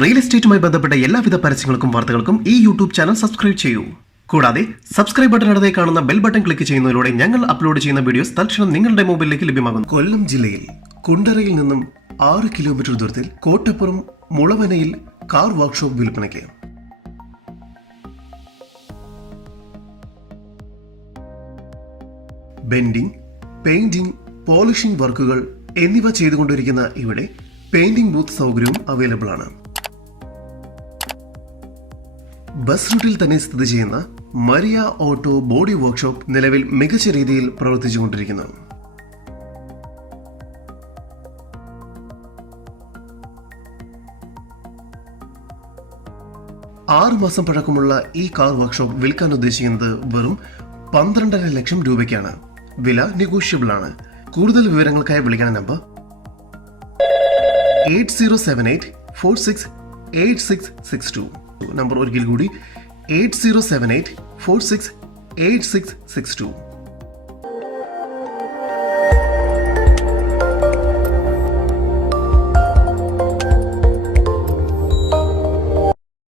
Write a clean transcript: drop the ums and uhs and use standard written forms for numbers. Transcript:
Real എസ്റ്റേറ്റുമായി ബന്ധപ്പെട്ട എല്ലാവിധ പരസ്യങ്ങൾക്കും വാർത്തകൾക്കും ഈ യൂട്യൂബ് ചാനൽ സബ്സ്ക്രൈബ് ചെയ്യൂ. കൂടാതെ സബ്സ്ക്രൈബ് ബട്ടൺ അടുത്തേ കാണുന്ന ബെൽ ബട്ടൺ ക്ലിക്ക് ചെയ്യുന്നതിലൂടെ ഞങ്ങൾ അപ്ലോഡ് ചെയ്യുന്ന വീഡിയോസ് തൽക്ഷണം നിങ്ങളുടെ മൊബൈലിലേക്ക് ലഭ്യമാകും. കൊല്ലം ജില്ലയിൽ കുണ്ടറയിൽ നിന്നും 6 കിലോമീറ്റർ ദൂരത്തിൽ കോട്ടപ്പുറം മുളവനയിൽ കാർ വർക്ക്ഷോപ്പ് വിൽപ്പനയ്ക്ക്. ബെൻഡിംഗ്, പെയിന്റിംഗ്, പോളിഷിംഗ് വർക്കുകൾ എന്നിവ ചെയ്തുകൊണ്ടിരിക്കുന്ന ഇവിടെ പെയിന്റിംഗ് ബൂത്ത് സൗകര്യവും അവൈലബിൾ ആണ്. ബസ് റൂട്ടിൽ തന്നെ സ്ഥിതി ചെയ്യുന്ന മരിയ ഓട്ടോ ബോഡി വർക്ക്ഷോപ്പ് നിലവിൽ മികച്ച രീതിയിൽ പ്രവർത്തിച്ചുകൊണ്ടിരിക്കുന്നു. ആറ് മാസം പഴക്കമുള്ള ഈ കാർ വർക്ക്ഷോപ്പ് വിൽക്കാൻ ഉദ്ദേശിക്കുന്നത് വെറും 12.5 ലക്ഷം രൂപയ്ക്കാണ്. വില നെഗോഷ്യബിൾ ആണ്. കൂടുതൽ വിവരങ്ങൾക്കായി വിളിക്കുന്ന നമ്പർ 8078468662. നമ്പർ ഒരിക്കൽ കൂടി 8078468662.